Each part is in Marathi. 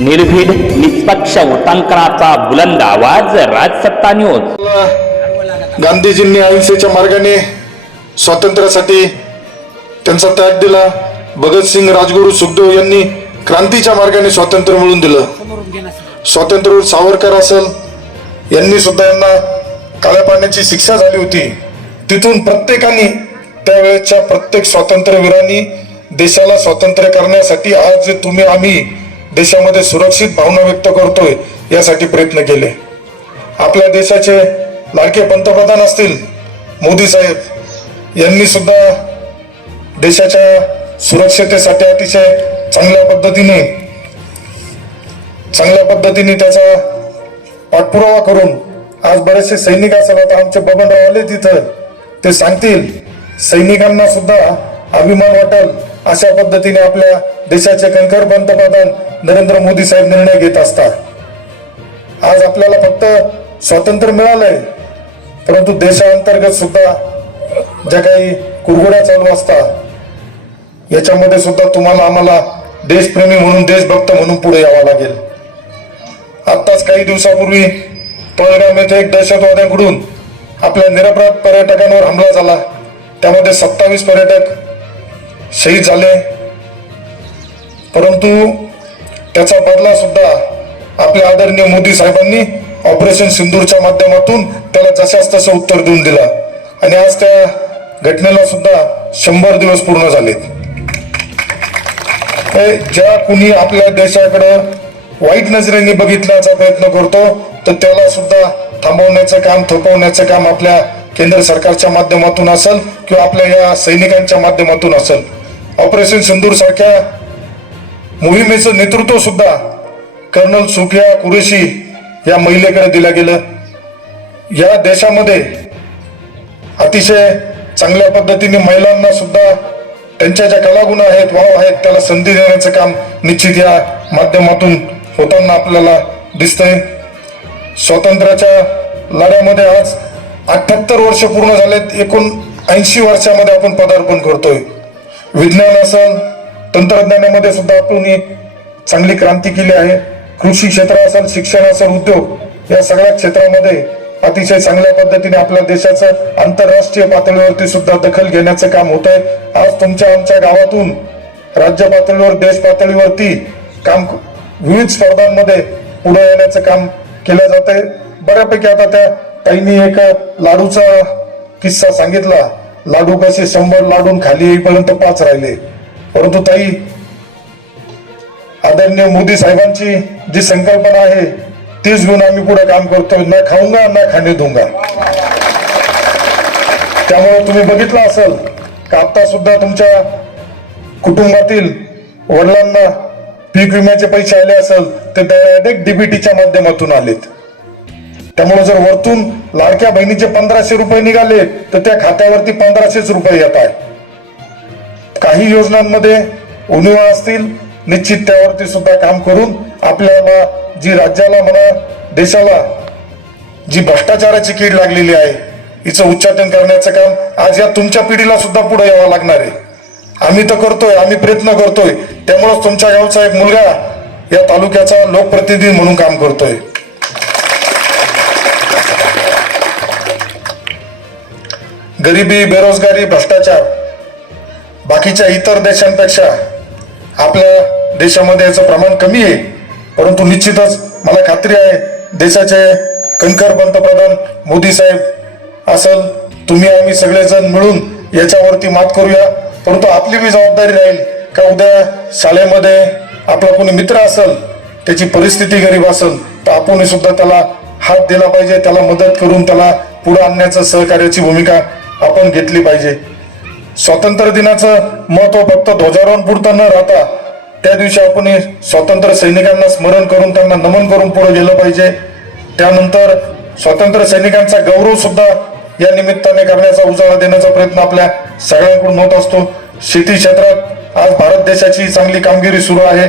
निर्भीड निष्पक्ष उटांकनाचा बुलंद आवाज राजसत्ता न्यूज गांधीजींनी अहिंसेच्या मार्गाने स्वातंत्र्यासाठी त्यांचा त्याग दिला. भगतसिंग राजगुरू सुखदेव यांनी क्रांतीच्या मार्गाने स्वातंत्र्य मिळवून दिलं. स्वातंत्र्यवीर सावरकर असेल यांनी सुद्धा यांना काळ्या पाण्याची शिक्षा झाली होती. तिथून प्रत्येकाने त्यावेळेच्या प्रत्येक स्वातंत्र्यवीरांनी देशाला स्वातंत्र्य करण्यासाठी आज जे तुम्ही आम्ही देशामध्ये सुरक्षित भावना व्यक्त करतोय यासाठी प्रयत्न केले. आपल्या देशाचे लाडके पंतप्रधान असतील मोदी साहेब यांनी सुद्धा देशाच्या सुरक्षतेसाठी अतिशय चांगल्या पद्धतीने चांगल्या पद्धतीने त्याचा पाठपुरावा करून आज बरेचसे सैनिक असतात आता आमचे बबनराव आले तिथं. ते सांगतील सैनिकांना सुद्धा अभिमान वाटेल अशा पद्धतीने आपल्या देशाचे कंकर पंतप्रधान नरेंद्र मोदी साहेब निर्णय घेत असतात. आज आपल्याला फक्त स्वातंत्र्य मिळालंय परंतु देशांतर्गत सुद्धा ज्या काही कुरगुड्या चालू असतात याच्यामध्ये सुद्धा तुम्हाला आम्हाला देशप्रेमी म्हणून देशभक्त म्हणून पुढे यावं लागेल. आत्ताच काही दिवसापूर्वी पळगाम येथे एक दहशतवाद्यांकडून आपल्या निरपराध पर्यटकांवर हमला झाला. त्यामध्ये सत्तावीस पर्यटक शहीद झाले. परंतु त्याचा बदला सुद्धा आपल्या आदरणीय मोदी साहेबांनी ऑपरेशन सिंदूरच्या माध्यमातून त्याला जशाच तसं उत्तर देऊन दिला. आणि आज त्या घटनेला सुद्धा शंभर दिवस पूर्ण झालेत. हे ज्या कुणी आपल्या देशाकडं वाईट नजरेने बघितल्याचा प्रयत्न करतो तर त्याला सुद्धा थांबवण्याचं काम थोपवण्याचं काम आपल्या केंद्र सरकारच्या माध्यमातून असेल किंवा आपल्या या सैनिकांच्या माध्यमातून असेल. ऑपरेशन सिंदूर सारख्या मोहिमेचं नेतृत्व सुद्धा कर्नल सुफिया कुरेशी या महिलेकडे दिलं गेलं. या देशामध्ये अतिशय चांगल्या पद्धतीने महिलांना सुद्धा त्यांच्या ज्या कलागुण आहेत वाव आहेत त्याला संधी देण्याचं काम निश्चित या माध्यमातून होताना आपल्याला दिसतंय. स्वातंत्र्याच्या लढ्यामध्ये आज अठ्याहत्तर वर्ष पूर्ण झालेत एकूण ऐंशी वर्षामध्ये आपण पदार्पण करतोय. विज्ञान असेल तंत्रज्ञानामध्ये सुद्धा आपण चांगली क्रांती केली आहे. कृषी क्षेत्र असेल शिक्षण असेल उद्योग या सगळ्या क्षेत्रामध्ये अतिशय चांगल्या पद्धतीने आपल्या देशाचं आंतरराष्ट्रीय पातळीवरती सुद्धा दखल घेण्याचं काम होत आहे. आज तुमच्या आमच्या गावातून राज्य पातळीवर देश पातळीवरती काम विविध स्पर्धांमध्ये पुढे येण्याचं काम केलं जात आहे. बऱ्यापैकी आता त्या ताईंनी एक लाडूचा किस्सा सांगितला. लाडू कसे शंभर लाडून खाली येईपर्यंत पाच राहिले. परंतु ताई आदरणीय मोदी साहेबांची जी संकल्पना आहे तीच घेऊन आम्ही पुढे काम करतोय. ना खाऊंगा ना खाणे दूंगा त्यामुळे तुम्ही बघितलं असेल का आता सुद्धा तुमच्या कुटुंबातील वडिलांना पीक विम्याचे पैसे आले असेल ते डायरेक्ट डीबीटीच्या माध्यमातून आलेत. त्यामुळे जर वरतून लाडक्या बहिणीचे पंधराशे रुपये निघाले तर त्या खात्यावरती पंधराशेच रुपये येत आहे. काही योजनांमध्ये उणिवा असतील निश्चित त्यावरती सुद्धा काम करून आपल्याला जी राज्याला म्हणा देशाला जी भ्रष्टाचाराची कीड लागलेली आहे हिचं उच्चाटन करण्याचं काम आज या तुमच्या पिढीला सुद्धा पुढे यावं लागणार आहे. आम्ही तर करतोय आम्ही प्रयत्न करतोय. त्यामुळेच तुमच्या गावचा एक मुलगा या तालुक्याचा लोकप्रतिनिधी म्हणून काम करतोय. गरिबी बेरोजगारी भ्रष्टाचार बाकीच्या इतर देशांपेक्षा आपल्या देशामध्ये याचं प्रमाण कमी आहे. परंतु निश्चितच मला खात्री आहे देशाचे कणखर पंतप्रधान मोदी साहेब असल तुम्ही आम्ही सगळेजण मिळून याच्यावरती मात करूया. परंतु आपली बी जबाबदारी राहील का उद्या शाळेमध्ये आपला कोणी मित्र असेल त्याची परिस्थिती गरीब असेल तर आपण सुद्धा त्याला हात दिला पाहिजे त्याला मदत करून त्याला पुढे आणण्याचं सहकार्याची भूमिका आपण घेतली पाहिजे. स्वातंत्र्य दिनाचं महत्त्व फक्त ध्वजारोहण पुरतं न राहता त्या दिवशी आपण स्वातंत्र्य सैनिकांना स्मरण करून त्यांना नमन करून पुढे गेलं पाहिजे. त्यानंतर स्वातंत्र्य सैनिकांचा गौरव सुद्धा या निमित्ताने करण्याचा उजाळा देण्याचा प्रयत्न आपल्या सगळ्यांकडून होत असतो. शेती क्षेत्रात आज भारत देशाची चांगली कामगिरी सुरू आहे.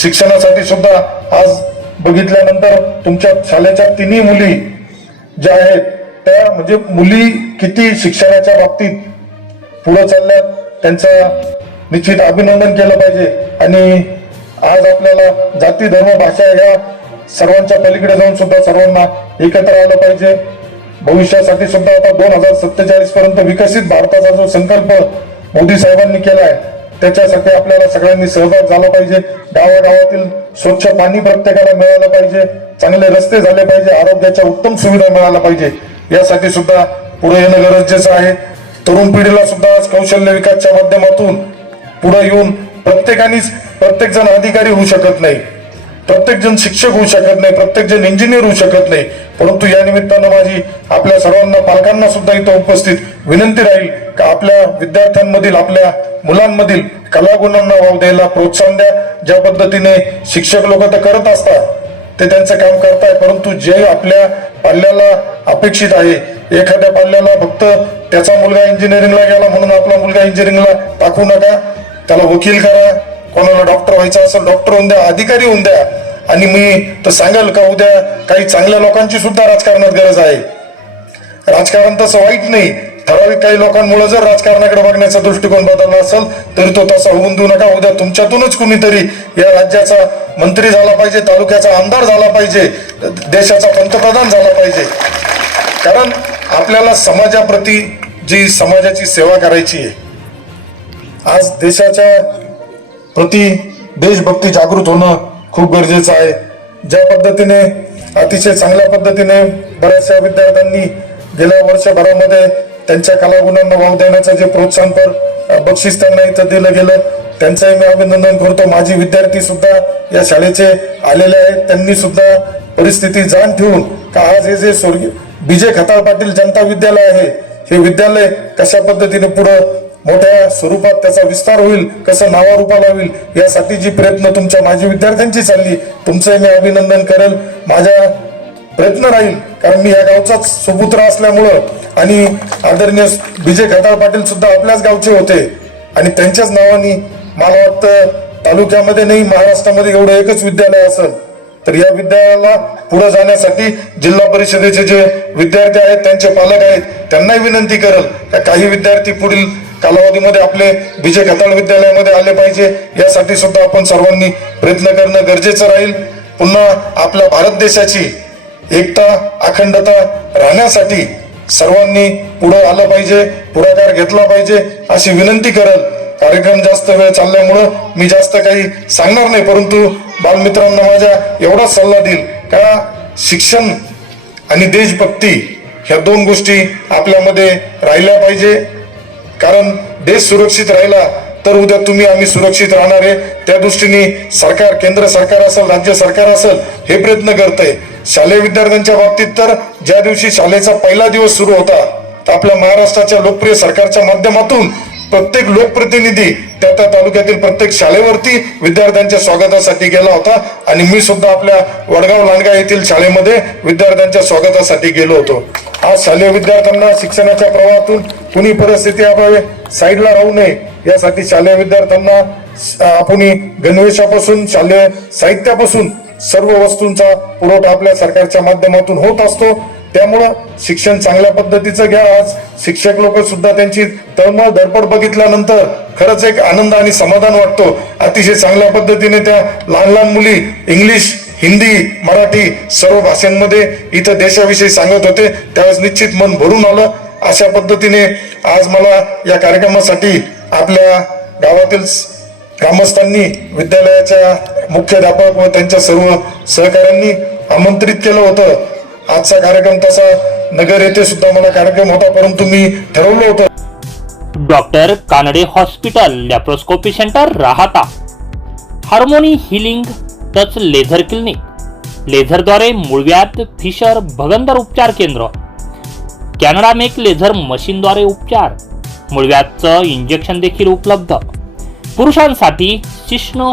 शिक्षणासाठी सुद्धा आज बघितल्यानंतर तुमच्या शाळेच्या तिन्ही मुली ज्या आहेत त्या म्हणजे मुली किती शिक्षणाच्या बाबतीत पुढे चालल्यात. त्यांचं निश्चित अभिनंदन केलं पाहिजे. आणि आज आपल्याला जाती धर्म भाषा या सर्वांच्या पलीकडे जाऊन सुद्धा सर्वांना एकत्र आलं पाहिजे. भविष्यासाठी सुद्धा आता दोन हजार सत्तेचाळीस पर्यंत विकसित भारताचा जो संकल्प मोदी साहेबांनी केला आहे त्याच्यासाठी आपल्याला सगळ्यांनी सहभाग झाला पाहिजे. गावागावातील स्वच्छ पाणी प्रत्येकाला मिळालं पाहिजे. चांगले रस्ते झाले पाहिजे. आरोग्याच्या उत्तम सुविधा मिळाल्या पाहिजे. यासाठी सुद्धा पुढे येणं गरजेचं आहे. तरुण पिढीला सुद्धा आज कौशल्य विकासच्या माध्यमातून पुढे येऊन प्रत्येकानेच प्रत्येक जण अधिकारी होऊ शकत नाही. प्रत्येक जण शिक्षक होऊ शकत नाही प्रत्येक जण इंजिनियर होऊ शकत नाही. परंतु या निमित्तानं माझी आपल्या सर्वांना पालकांना सुद्धा इथं उपस्थित विनंती राहील का आपल्या विद्यार्थ्यांमधील आपल्या मुलांमधील कलागुणांना वाव द्यायला प्रोत्साहन द्या. ज्या पद्धतीने शिक्षक लोक तर करत असतात ते त्यांचं काम करताय परंतु जे आपल्या पाल्याला अपेक्षित आहे एखाद्या पाल्याला फक्त त्याचा मुलगा इंजिनिअरिंगला गेला म्हणून आपला मुलगा इंजिनिअरिंगला टाकू नका. त्याला वकील करा कोणाला डॉक्टर व्हायचं असेल डॉक्टर होऊन द्या अधिकारी होऊन द्या. आणि मी तर सांगाल का उद्या काही चांगल्या लोकांची सुद्धा राजकारणात गरज आहे. राजकारण तसं वाईट नाही ठराविक काही लोकांमुळे जर राजकारणाकडे बघण्याचा दृष्टिकोन बदलला असेल तरी तो तसा होऊन देऊ नका. उद्या तुमच्यातूनच कुणीतरी या राज्याचा मंत्री झाला पाहिजे तालुक्याचा आमदार झाला पाहिजे देशाचा पंतप्रधान झाला पाहिजे. कारण आपल्याला समाजाप्रती जी समाजाची सेवा करायची आहे आज देशाच्या प्रति देशभक्ती जागृत होणं खूप गरजेचं आहे. ज्या पद्धतीने अतिशय चांगल्या पद्धतीने बऱ्याचशा विद्यार्थ्यांनी गेल्या वर्षभरामध्ये त्यांच्या कलागुणांना वाव देण्याचं जे प्रोत्साहनपर बक्षीस त्यांना इथं दिलं गेलं त्यांचंही मी अभिनंदन करतो. माझी विद्यार्थी सुद्धा या शाळेचे आलेले आहेत. त्यांनी सुद्धा परिस्थिती जाण ठेवून का आज हे जे स्वर्गीय विजय खताळ पाटील जनता विद्यालय आहे हे विद्यालय कशा पद्धतीने पुढं मोठ्या स्वरूपात त्याचा विस्तार होईल कसं नावारूपाला होईल यासाठी जी प्रयत्न तुमच्या माझी विद्यार्थ्यांची चालली तुमचं मी अभिनंदन करेल. माझ्या प्रयत्न राहील कारण मी या गावचाच सुपुत्र असल्यामुळं आणि आदरणीय विजय खताळ पाटील सुद्धा आपल्याच गावचे होते. आणि त्यांच्याच नावाने मला वाटतं तालुक्यामध्ये नाही महाराष्ट्रामध्ये एवढं एकच विद्यालय असेल तर या विद्यालयाला पुढे जाण्यासाठी जिल्हा परिषदेचे जे विद्यार्थी आहेत त्यांचे पालक आहेत त्यांनाही विनंती करेल का काही विद्यार्थी पुढील कालावधीमध्ये आपले विजय खताळ विद्यालयामध्ये आले पाहिजे यासाठी सुद्धा आपण सर्वांनी प्रयत्न करणं गरजेचं राहील. पुन्हा आपल्या भारत देशाची एकता अखंडता राहण्यासाठी सर्वांनी पुढे आलं पाहिजे पुढाकार घेतला पाहिजे अशी विनंती करेल कार्यक्रम जास्त वेळ चालल्यामुळं मी जास्त काही सांगणार नाही परंतु बालमित्रांना माझ्या एवढाच सल्ला देईल. का शिक्षण आणि देशभक्ती ह्या दोन गोष्टी आपल्यामध्ये राहिल्या पाहिजे. कारण देश सुरक्षित राहिला तर उद्या तुम्ही आम्ही सुरक्षित राहणार आहे. त्या दृष्टीने सरकार केंद्र सरकार असेल राज्य सरकार असेल हे प्रयत्न करतंय. शालेय विद्यार्थ्यांच्या बाबतीत तर ज्या दिवशी शाळेचा पहिला दिवस सुरू होता तर आपल्या महाराष्ट्राच्या लोकप्रिय सरकारच्या माध्यमातून प्रत्येक लोकप्रतिनिधी त्या त्या तालुक्यातील प्रत्येक शाळेवरती विद्यार्थ्यांच्या स्वागतासाठी गेला होता. आणि मी सुद्धा आपल्या वडगाव लांडगा येथील शाळेमध्ये विद्यार्थ्यांच्या स्वागतासाठी गेलो होतो. आज शालेय विद्यार्थ्यांना शिक्षणाच्या प्रवाहातून कुणी परिस्थिती अभावे साईडला राहू नये यासाठी शालेय विद्यार्थ्यांना आपण गणवेशापासून शालेय साहित्यापासून सर्व वस्तूंचा पुरवठा आपल्या सरकारच्या माध्यमातून होत असतो. त्यामुळं शिक्षण चांगल्या पद्धतीचं घ्या आज. शिक्षक लोक सुद्धा त्यांची तळमळ धडपड बघितल्यानंतर खरंच एक आनंद आणि समाधान वाटतो. अतिशय चांगल्या पद्धतीने त्या लहान लहान मुली इंग्लिश हिंदी मराठी सर्व भाषांमध्ये इथं देशाविषयी सांगत होते. त्यावेळेस निश्चित मन भरून आलं. अशा पद्धतीने आज मला या कार्यक्रमासाठी आपल्या गावातील ग्रामस्थांनी विद्यालयाच्या मुख्याध्यापक व त्यांच्या सर्व सहकाऱ्यांनी आमंत्रित केलं होतं. आजचा कार्यक्रम तसा नगर येथे सुद्धा मला कार्यक्रम होता परंतु मी ठरवलं होतं. Doctor Kanade hospital laparoscopy centre राहता. Harmony healing touch laser clinic. लेझरद्वारे मुळव्यात फिशर भगंदर उपचार केंद्र. कॅनडा मेक लेझर मशीनद्वारे उपचार. मुळव्यातचं इंजेक्शन देखील उपलब्ध. पुरुषांसाठी शिष्ण